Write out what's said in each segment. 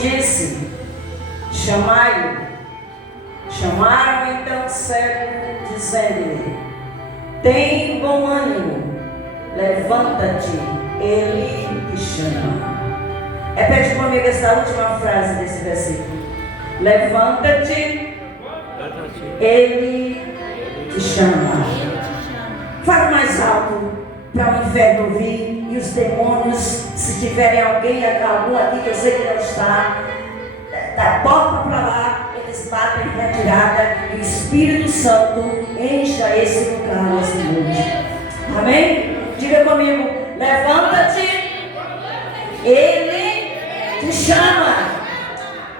disse: chamai-o. Chamaram então o cego, dizendo-lhe: tem bom ânimo, levanta-te, ele te chama. Repete comigo essa última frase desse versículo: levanta-te, ele te chama. Fale mais alto para o inferno ouvir e os demônios, se tiverem algum aqui que eu sei que não está, da porta para lá, eles batem em retirada e o Espírito Santo encha esse lugar nessa noite. Amém? Diga comigo: levanta-te, ele te chama.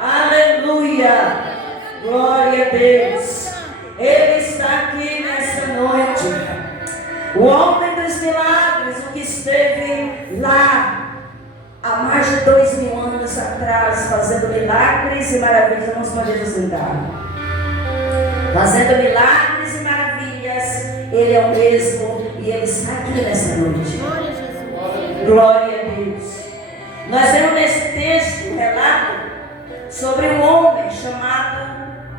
Aleluia, glória a Deus. Ele está aqui nessa noite. O homem dos milagres, o que esteve lá há mais de 2000 anos atrás, fazendo milagres e maravilhas. Vamos poder sentar. Fazendo milagres e maravilhas, ele é o mesmo e ele está aqui nessa noite. Glória a Deus. Nós vemos nesse texto um relato sobre um homem chamado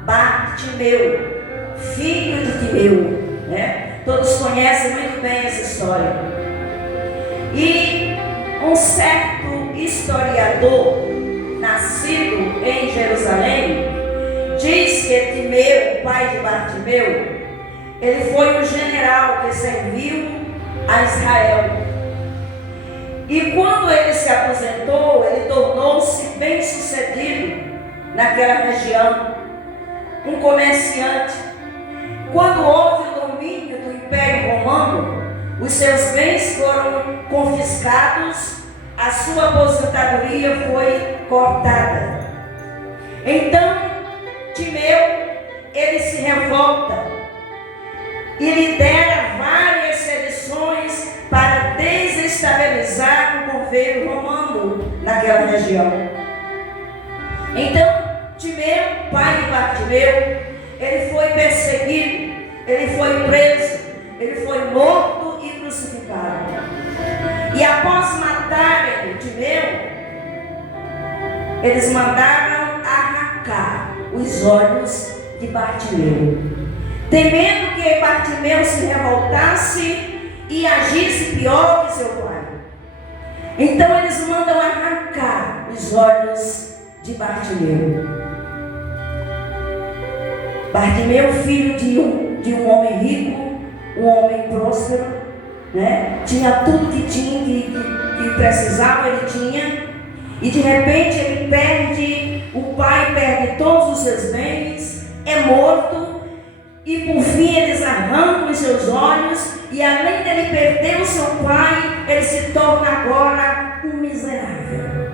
Bartimeu, filho de Timeu, né? Todos conhecem muito bem essa história. E um certo historiador, nascido em Jerusalém, diz que Timeu, pai de Bartimeu, ele foi um general que serviu a Israel. E quando ele se aposentou, ele tornou-se bem sucedido naquela região, um comerciante. Quando houve o domínio do Império Romano, os seus bens foram confiscados, a sua aposentadoria foi cortada. Então, Timeu, ele se revolta e lidera várias sedições para desestabilizar o governo romano naquela região. Então, Timeu, pai de Bartimeu, ele foi perseguido, ele foi preso, ele foi morto e crucificado. E após matarem Timeu, eles mandaram arrancar os olhos de Bartimeu, temendo que Bartimeu se revoltasse e agisse pior que seu pai. Então eles mandam arrancar os olhos de Bartimeu. Bartimeu, filho de um homem rico, um homem próspero, né? Tinha tudo que precisava, ele tinha. E de repente o pai perde todos os seus bens, é morto. E por fim eles arrancam os seus olhos. E além dele perder o seu pai, ele se torna agora um miserável,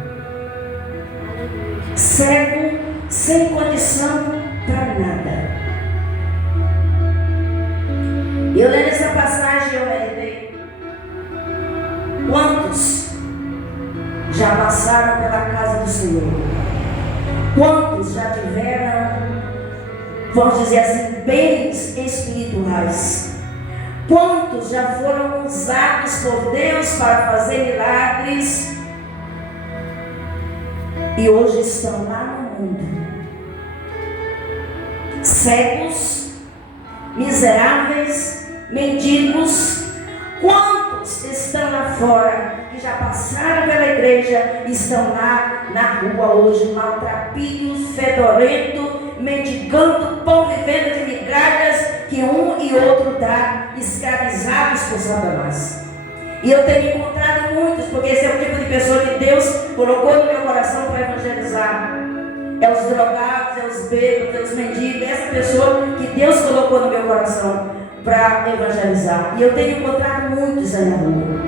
cego, sem condição para nada. Eu lendo essa passagem, eu meditei: quantos já passaram pela casa do Senhor? Quantos já tiveram, vamos dizer assim, bens espirituais? Quantos já foram usados por Deus para fazer milagres e hoje estão lá no mundo, cegos, miseráveis, mendigos? Quantos estão lá fora, que já passaram pela igreja, estão lá na rua hoje, maltrapilhos, fedorento, mendigando pão, vivendo de migalhas que um e outro dá, escravizados por Satanás? E eu tenho encontrado muitos, porque esse é o tipo de pessoa que Deus colocou no meu coração para evangelizar. É os drogados, é os bêbados, é os mendigos, é essa pessoa que Deus colocou no meu coração para evangelizar. E eu tenho encontrado muitos aí na rua.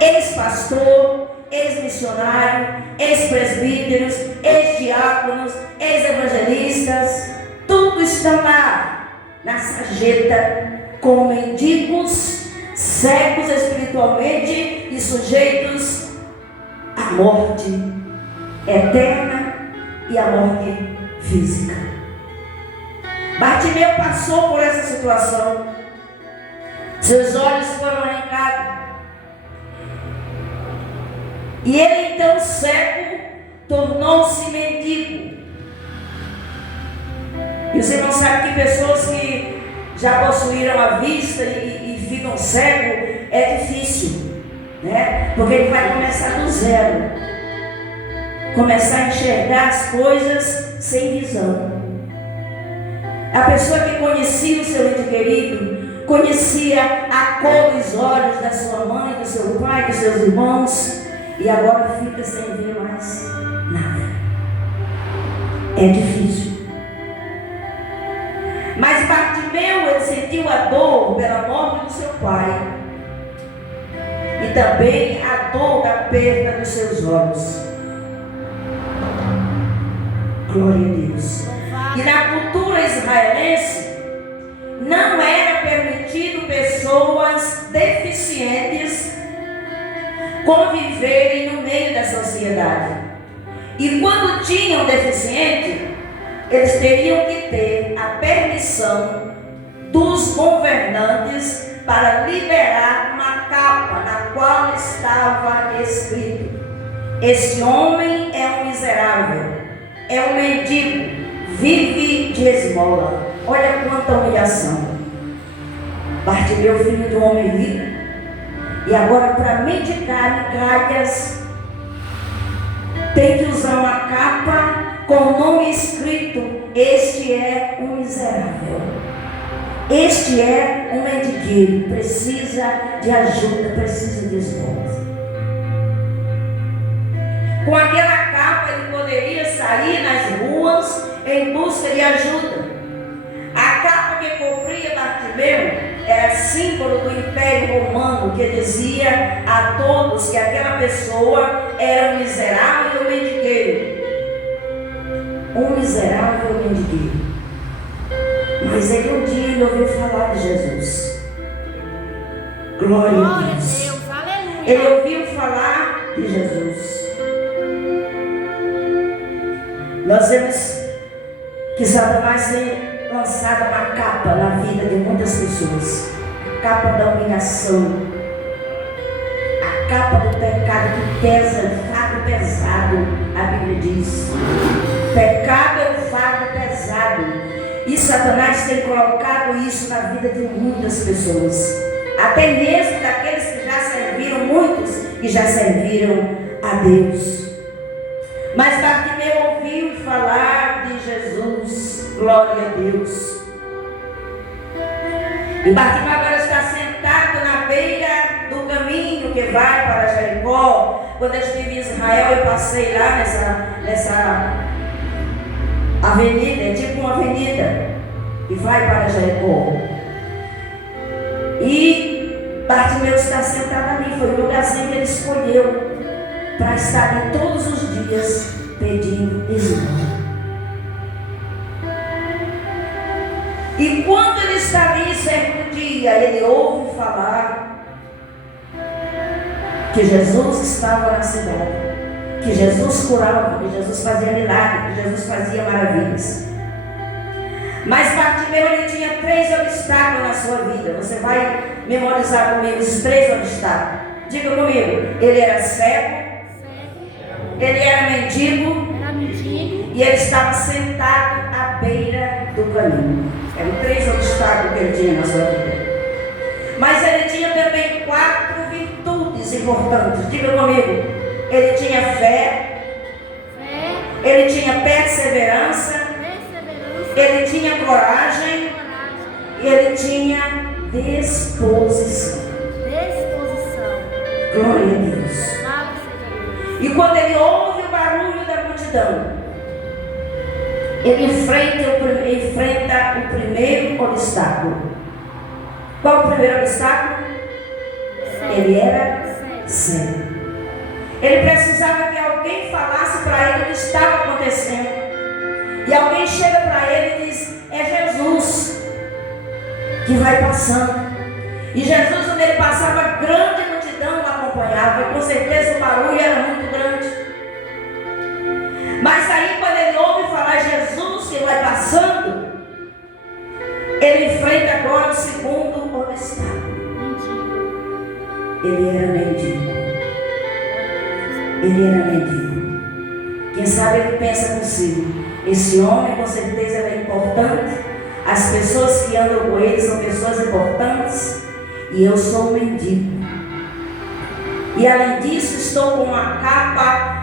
Ex-pastor, ex-missionário, ex-presbíteros, ex-diáconos, ex-evangelistas, tudo estão lá na sarjeta, com mendigos, cegos espiritualmente e sujeitos à morte eterna e à morte física. Bartimeu passou por essa situação. Seus olhos foram arrancados. E ele então, cego, tornou-se mendigo. E os irmãos sabem que pessoas que já possuíram a vista e ficam cegos, é difícil, né? Porque ele vai começar do zero, começar a enxergar as coisas sem visão. A pessoa que conhecia o seu ente querido, conhecia a cor dos olhos da sua mãe, do seu pai, dos seus irmãos, e agora fica sem ver mais nada. É difícil. Mas Bartimeu, ele sentiu a dor pela morte do seu pai e também a dor da perda dos seus olhos. Glória a Deus. E na cultura israelense não era permitido pessoas deficientes conviverem no meio da sociedade. E quando tinham deficiente, eles teriam que ter a permissão dos governantes para liberar uma capa na qual estava escrito: este homem é um miserável, é um mendigo, vive de esmola. Olha quanta humilhação. Bartimeu, filho do homem rico, e agora para mendigar migalhas tem que usar uma capa com o nome escrito: este é um miserável, este é um mendigueiro, precisa de ajuda, precisa de esmola. Com aquela capa ele poderia sair nas ruas em busca de ajuda. A capa que cobria Bartimeu era símbolo do Império Romano, que dizia a todos que aquela pessoa era um miserável e um mendigueiro. Um miserável e um mendigueiro. Mas ele um dia ele ouviu falar de Jesus. Glória a Deus. Aleluia. Ele ouviu falar de Jesus. Nós vemos que Satanás tem lançado uma capa na vida de muitas pessoas. A capa da humilhação, a capa do pecado que pesa, fardo pesado. A Bíblia diz: pecado é um fardo pesado. E Satanás tem colocado isso na vida de muitas pessoas, até mesmo daqueles que já serviram, muitos que já serviram a Deus. Mas Bartimeu ouviu falar de Jesus. Glória a Deus. E Bartimeu agora está sentado na beira do caminho que vai para Jericó. Quando eu estive em Israel, eu passei lá nessa avenida, é tipo uma avenida que vai para Jericó. E Bartimeu está sentado ali. Foi o lugarzinho que ele escolheu para estar ali todos os dias pedindo esmola. E quando ele está ali, certo dia, ele ouve falar que Jesus estava na cidade, que Jesus curava, que Jesus fazia milagres, que Jesus fazia maravilhas. Mas Bartimeu, ele tinha 3 obstáculos na sua vida. Você vai memorizar comigo os 3 obstáculos. Diga comigo: ele era cego, ele era mendigo e ele estava sentado à beira do caminho. Eram 3 obstáculos que ele tinha na sua vida. Mas ele tinha também 4 virtudes importantes. Diga comigo: ele tinha fé, ele tinha perseverança, ele tinha coragem e ele tinha disposição. Glória a Deus. E quando ele ouve o barulho da multidão, ele enfrenta o primeiro obstáculo. Qual o primeiro obstáculo? Ele era cego. Ele precisava que alguém falasse para ele o que estava acontecendo. E alguém chega para ele e diz: é Jesus que vai passando. E Jesus, quando ele passava, grande multidão o acompanhava. E com certeza o barulho era muito grande. Mas aí, quando ele ouve falar Jesus que vai passando, ele enfrenta agora o segundo obstáculo. Ele era mendigo. Ele era mendigo. Quem sabe, ele pensa consigo: esse homem com certeza é importante, as pessoas que andam com ele são pessoas importantes, e eu sou um mendigo. E além disso, estou com uma capa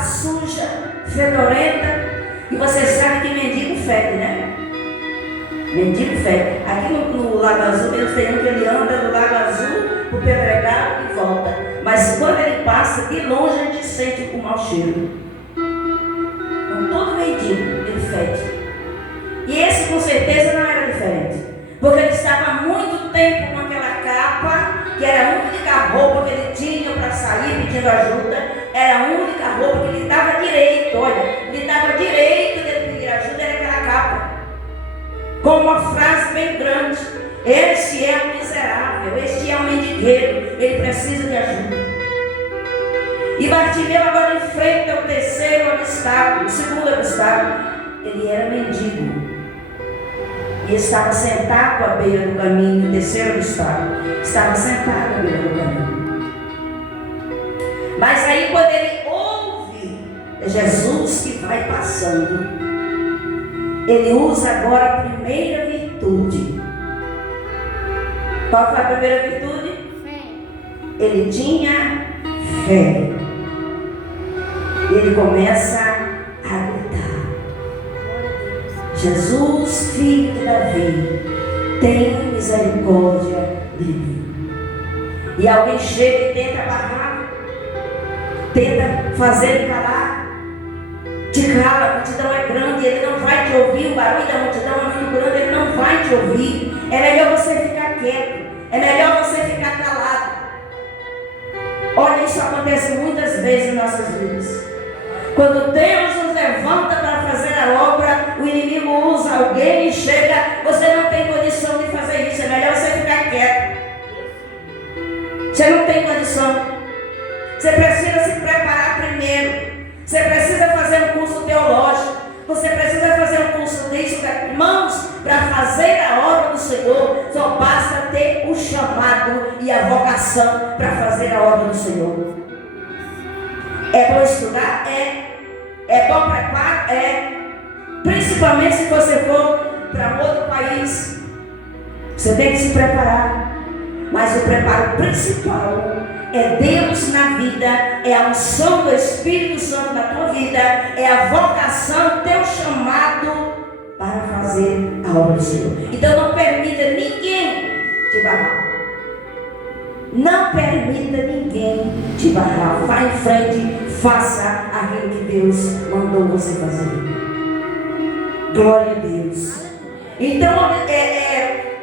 suja, fedorenta. E você sabe que mendigo fede, né? Mendigo fede. Aqui no Lago Azul, Deus tem um que ele anda do Lago Azul para o Pedregal e volta. Mas quando ele passa, de longe a gente sente o mau cheiro. Então, todo mendigo, ele fede. E esse com certeza não era diferente. Porque ele estava há muito tempo com aquela capa, que era a única roupa que ele tinha para sair pedindo ajuda. Era a única roupa que ele dava direito. Olha, ele dava direito de pedir ajuda, era aquela capa. Com uma frase bem grande: este é um miserável, este é um mendigueiro, ele precisa de ajuda. E Bartimeu agora enfrenta o terceiro obstáculo, o segundo obstáculo. Ele era mendigo e estava sentado à beira do caminho. O terceiro obstáculo: estava sentado à beira do caminho. Mas aí, quando ele ouve Jesus que vai passando, ele usa agora a primeira virtude. Qual foi a primeira virtude? Fé. Ele tinha fé. E ele começa a gritar: Jesus, filho de Davi, tem misericórdia de mim. E alguém chega e tenta barrar, tenta fazer ele calar. Te cala, a multidão é grande, ele não vai te ouvir. O barulho da multidão é muito grande, ele não vai te ouvir. É melhor você ficar quieto, é melhor você ficar calado. Olha, isso acontece muitas vezes em nossas vidas. Quando Deus nos levanta para fazer a obra, o inimigo usa alguém e chega: você não tem condição de fazer isso, é melhor você ficar quieto. Você não tem condição. Você precisa se preparar primeiro. Você precisa fazer um curso teológico. Você precisa fazer um curso disso. Irmãos, para fazer a obra do Senhor, só basta ter o chamado e a vocação para fazer a obra do Senhor. É bom estudar? É bom preparar? Principalmente se você for para outro país. Você tem que se preparar. Mas o preparo principal é Deus na vida, é a unção do Espírito Santo na tua vida, é a vocação, teu chamado para fazer a obra do Senhor. Então não permita ninguém te barrar. Não permita ninguém te barrar. Vá em frente, faça aquilo que Deus mandou você fazer. Glória a Deus. Então,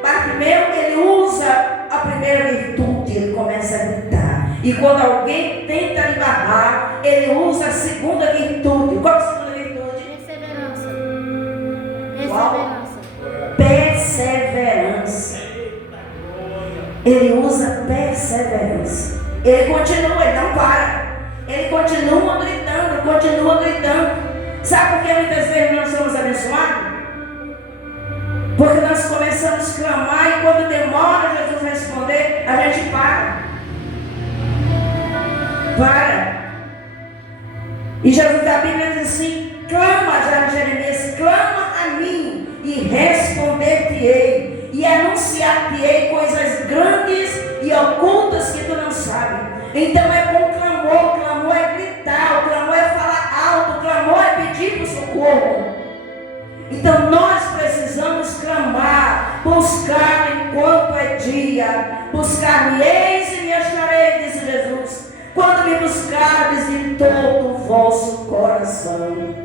Bartimeu, ele usa a primeira virtude, ele começa a gritar. E quando alguém tenta lhe barrar, ele usa a segunda virtude. Qual a segunda virtude? Perseverança. Qual? Perseverança. Ele usa perseverança. Ele continua, ele não para. Ele continua gritando, continua gritando. Sabe por que muitas vezes nós somos abençoados? Porque nós começamos a clamar e quando demora Jesus responder, a gente para. E Jesus da Bíblia diz assim: clama, já Jeremias, clama a mim e responder-te-ei e anunciar-te-ei coisas grandes e ocultas que tu não sabes. Então é com clamor, o clamor é gritar, o clamor é falar alto, o clamor é pedir por socorro. Então nós precisamos clamar, buscar enquanto é dia. Buscar-me eis e me acharei, disse Jesus, quando me buscardes de todo o vosso coração.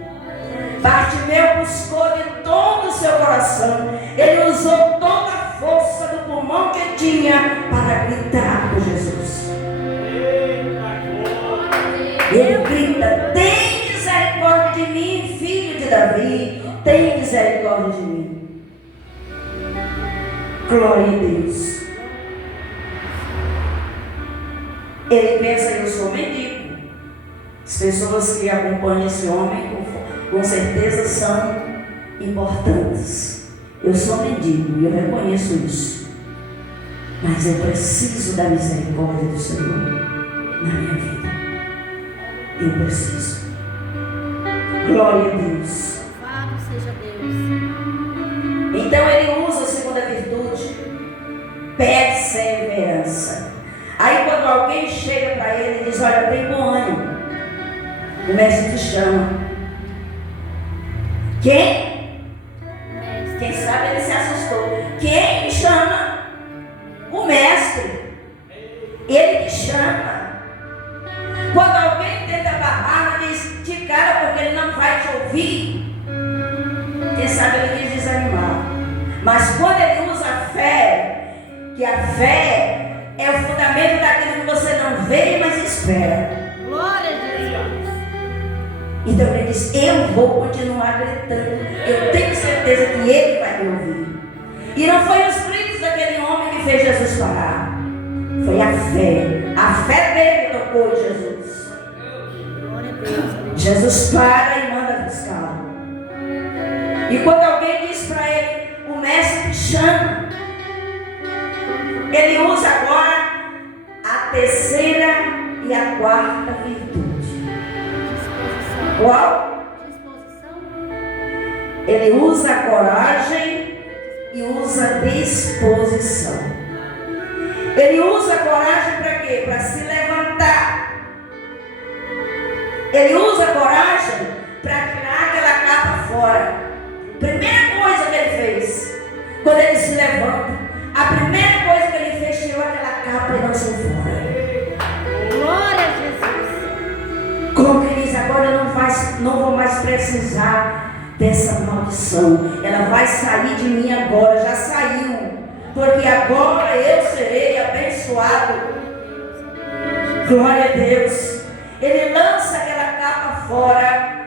Bartimeu buscou de todo o seu coração. Ele usou toda a força do pulmão que tinha para gritar por Jesus. Ele grita: tem misericórdia de mim, filho de Davi, tem misericórdia de mim. Glória a Deus. Ele pensa: eu sou mendigo. As pessoas que acompanham esse homem com certeza são importantes. Eu sou mendigo e eu reconheço isso. Mas eu preciso da misericórdia do Senhor na minha vida. Eu preciso. Glória a Deus. Louvado seja Deus. Então ele usa a segunda virtude, perseverança. Aí quando alguém chega para ele e diz: olha, tem bom ânimo, o mestre te chama. Quem? Quem sabe ele se assustou. Quem me chama? O mestre. Ele me chama. Quando alguém tenta barrar, ele diz: de cara, porque ele não vai te ouvir. Quem sabe ele quis desanimar. Mas quando ele usa a fé, que a fé é o fundamento daquilo que você não vê, mas espera. Glória a Jesus. Então ele diz: eu vou continuar gritando. Eu tenho certeza que ele vai me ouvir. E não foi os gritos daquele homem que fez Jesus parar. Foi a fé. A fé dele tocou em Jesus. Glória a Deus. Jesus para e manda buscá-lo. E quando alguém diz para ele: o mestre te chama, ele usa agora a terceira e a quarta virtude. Qual? Ele usa a coragem e usa a disposição. Ele usa a coragem para quê? Para se levantar. Ele usa a coragem para tirar aquela capa fora. Primeira coisa que ele fez, quando ele se levanta, a primeira coisa que ele fez, tirou aquela capa e lançou fora. Glória a Jesus. Como que diz: agora eu não vou mais precisar dessa maldição. Ela vai sair de mim agora, já saiu. Porque agora eu serei abençoado. Glória a Deus. Ele lança aquela capa fora,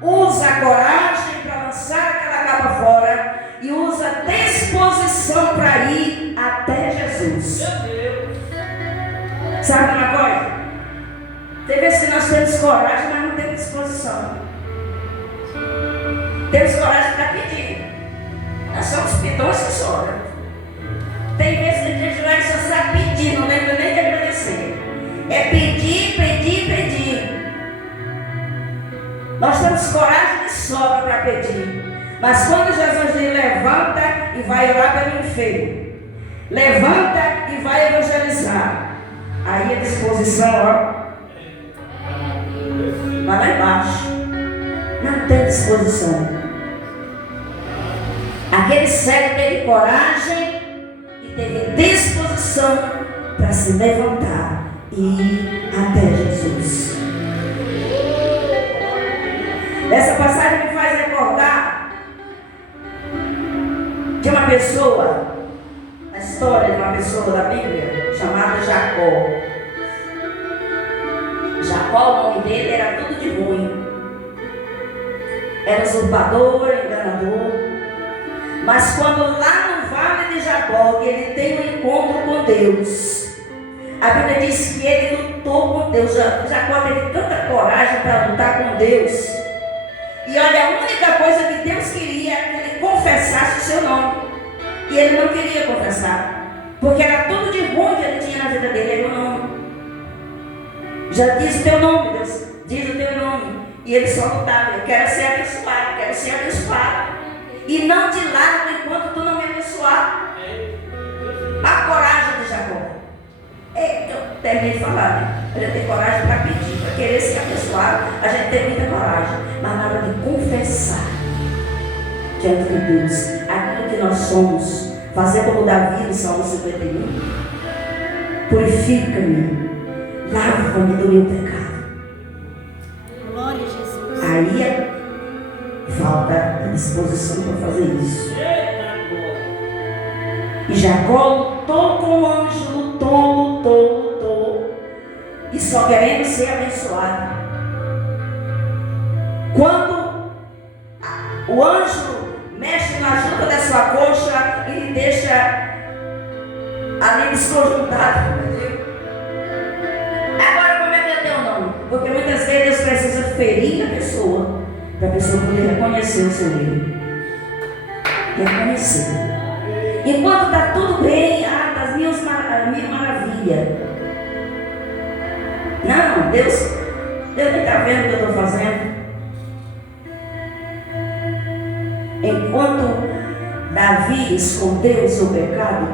usa a coragem para lançar aquela capa fora e usa a disposição para ir até Jesus. Sabe uma coisa? Tem vezes que nós temos coragem, mas não temos disposição. Temos coragem para pedir. Nós somos pidões que sobram. Tem vezes que a gente vai só sabe pedir, não lembra nem de agradecer. É pedir, pedir, pedir. Nós temos coragem de sobra para pedir. Mas quando Jesus diz: levanta e vai orar pelo enfermo, levanta e vai evangelizar, aí a disposição, ó, vai lá embaixo. Não tem disposição. Aquele cego teve coragem e teve disposição para se levantar e ir até Jesus. Essa passagem me faz recordar de uma pessoa, a história de uma pessoa da Bíblia chamada Jacó. Jacó, o nome dele era tudo de ruim. Era usurpador, enganador. Mas quando lá no vale de Jacó, ele tem um encontro com Deus, a Bíblia diz que ele lutou com Deus. Jacó teve tanta coragem para lutar com Deus. E olha, a única coisa que Deus queria é que ele confessasse o seu nome. E ele não queria confessar, porque era tudo de ruim que ele tinha na vida dele, era o nome. Já diz o teu nome, Deus, diz o teu nome. E ele só lutava: eu quero ser abençoado, quero ser abençoado. E não te largo enquanto tu não me abençoar. A coragem de Jacó. Eu terminei de falar, né? A gente tem coragem para pedir, para querer ser abençoado. A gente tem muita coragem. Mas na hora de confessar diante de Deus aquilo que nós somos, fazer como Davi no Salmo 51. Purifica-me, lava-me do meu pecado. Glória a Jesus. Aí falta a disposição para fazer isso. E Jacó lutou com o anjo, lutou, e só querendo ser abençoado. Quando o anjo mexe na junta da sua coxa e lhe deixa ali desconjuntado, agora como é que é teu nome? Porque muitas vezes Deus precisa ferir a pessoa para a pessoa poder reconhecer o seu erro. Reconhecer. Enquanto está tudo bem, das mil maravilhas. Não, Deus nem está vendo o que eu estou fazendo. Enquanto Davi escondeu o seu pecado,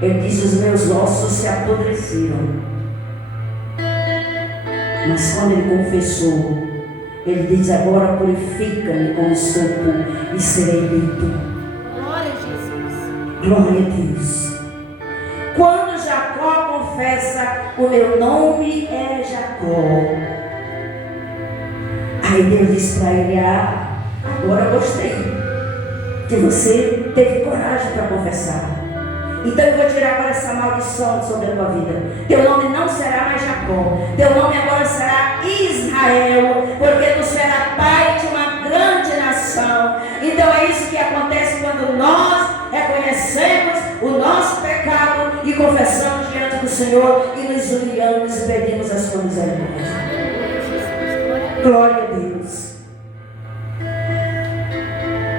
ele diz: os meus ossos se apodreceram. Mas quando ele confessou, ele diz: agora purifica-me com o sopro e serei limpo. Glória a Jesus. Glória a Deus. Quando Jacó confessa: o meu nome é Jacó, aí Deus diz para ele: agora eu gostei que você teve coragem para confessar. Então eu vou tirar agora essa maldição sobre a tua vida. Teu nome não será mais Jacó, teu nome agora será Israel, porque tu serás pai de uma grande nação. Então é isso que acontece quando nós reconhecemos o nosso pecado e confessamos diante do Senhor e nos humilhamos e pedimos a sua misericórdia. Glória a Deus.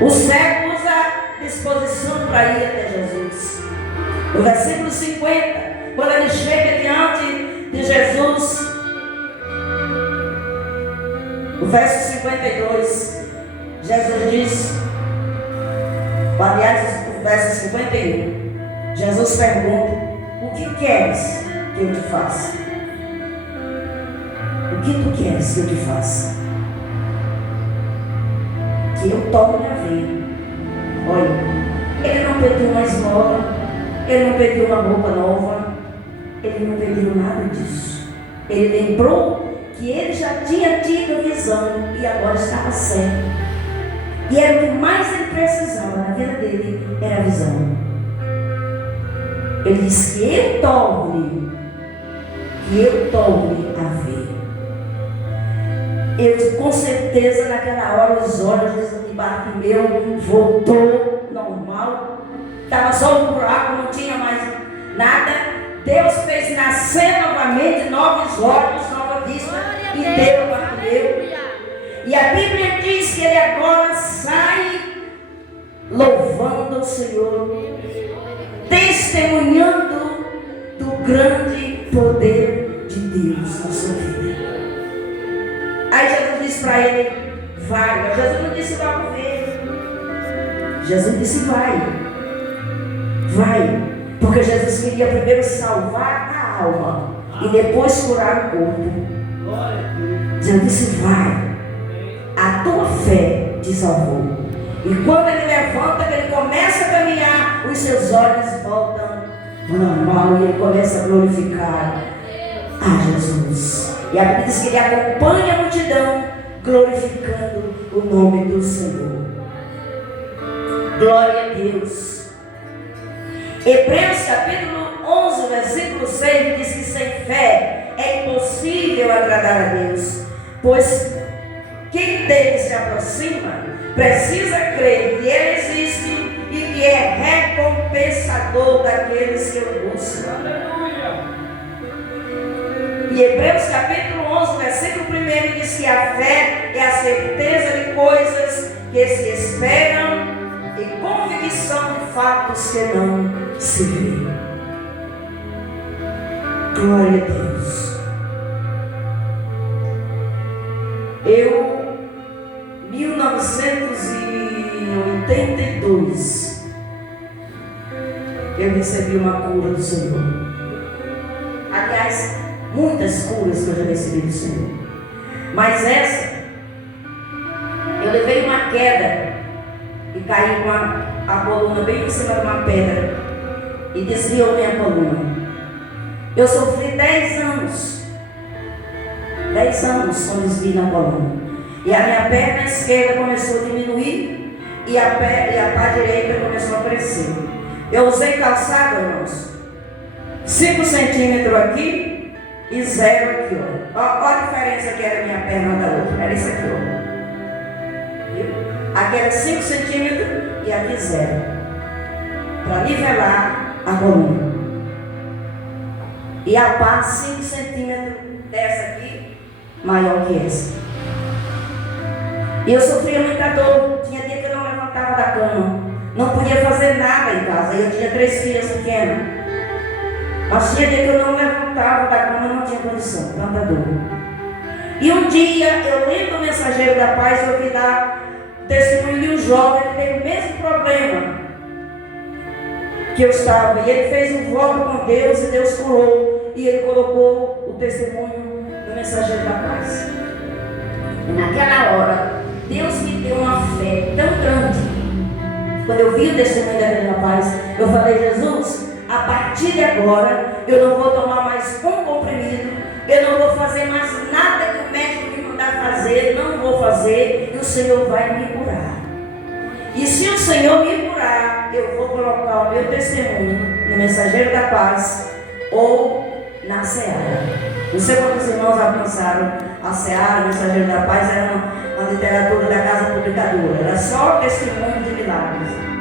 O cego usa disposição para ir até Jesus. No versículo 50, quando ele chega diante de Jesus, o verso 52, Jesus diz, aliás, o verso 51, Jesus pergunta: o que queres que eu te faça? O que tu queres que eu te faça? Que eu torne a ver. Olha, ele não pediu uma esmola, ele não pediu uma roupa nova, ele não pediu nada disso. Ele lembrou que ele já tinha tido visão e agora estava cego. E era o que mais ele precisava na vida dele, era a visão. Ele disse: que eu torne a ver. Com certeza naquela hora os olhos de Bartimeu voltou normal. Estava só um buraco, não tinha mais nada. Deus fez nascer novamente novos olhos, nova vista, e deu a Bartimeu. E a Bíblia diz que ele agora sai louvando o Senhor, testemunhando do grande poder de Deus na sua vida. Aí Jesus disse para ele: vai. Mas Jesus não disse: vai ver. Jesus disse: vai. Porque Jesus queria primeiro salvar a alma e depois curar o corpo. Jesus disse: vai. A tua fé te salvou. E quando ele levanta, que ele começa a caminhar, os seus olhos voltam ao normal e ele começa a glorificar a Jesus. E a Bíblia diz que ele acompanha a multidão glorificando o nome do Senhor. Glória a Deus. Hebreus capítulo 11, versículo 6 diz que sem fé é impossível agradar a Deus, pois quem dele se aproxima precisa crer que ele existe e que é recompensador daqueles que o buscam. E Hebreus capítulo 11, versículo 1 diz que a fé é a certeza de coisas que se esperam e convicção de fatos que não se vêem. Glória a Deus. Eu, 1982, eu recebi uma cura do Senhor. Aliás, muitas curas que eu já recebi do Senhor. Mas essa, eu levei uma queda e caí com a coluna bem em cima de uma pedra e desviou minha coluna. Eu sofri 10 anos com desvio na coluna. E a minha perna esquerda começou a diminuir e a pá direita começou a crescer. Eu usei calçado, irmãos, 5 centímetros aqui e 0 aqui, ó. Olha a diferença que era a minha perna da outra. Era isso aqui, ó. Viu? Aqui era 5 centímetros e aqui 0. Para nivelar a coluna. E a pá 5 centímetros dessa aqui, maior que essa. E eu sofria muita dor. Tinha dia que eu não levantava da cama. Não podia fazer nada em casa. Eu tinha 3 filhas pequenas. Mas tinha dia que eu não levantava da cama, não tinha condição, tanta dor. E um dia, eu lembro do mensageiro da paz, eu vi dar testemunho de um jovem que teve o mesmo problema que eu estava. E ele fez um voto com Deus e Deus curou. E ele colocou o testemunho do mensageiro da paz. E naquela hora, Deus me deu uma fé tão grande. Quando eu vi o testemunho daquele rapaz, eu falei: Jesus, a partir de agora, eu não vou tomar mais um comprimido, eu não vou fazer mais nada que o médico me mandar fazer, não vou fazer, e o Senhor vai me curar. E se o Senhor me curar, eu vou colocar o meu testemunho no Mensageiro da Paz ou na Seara. Não sei quantos irmãos alcançaram a Seara, o Mensageiro da Paz, era uma literatura da Casa Publicadora, era só testemunho de milagres.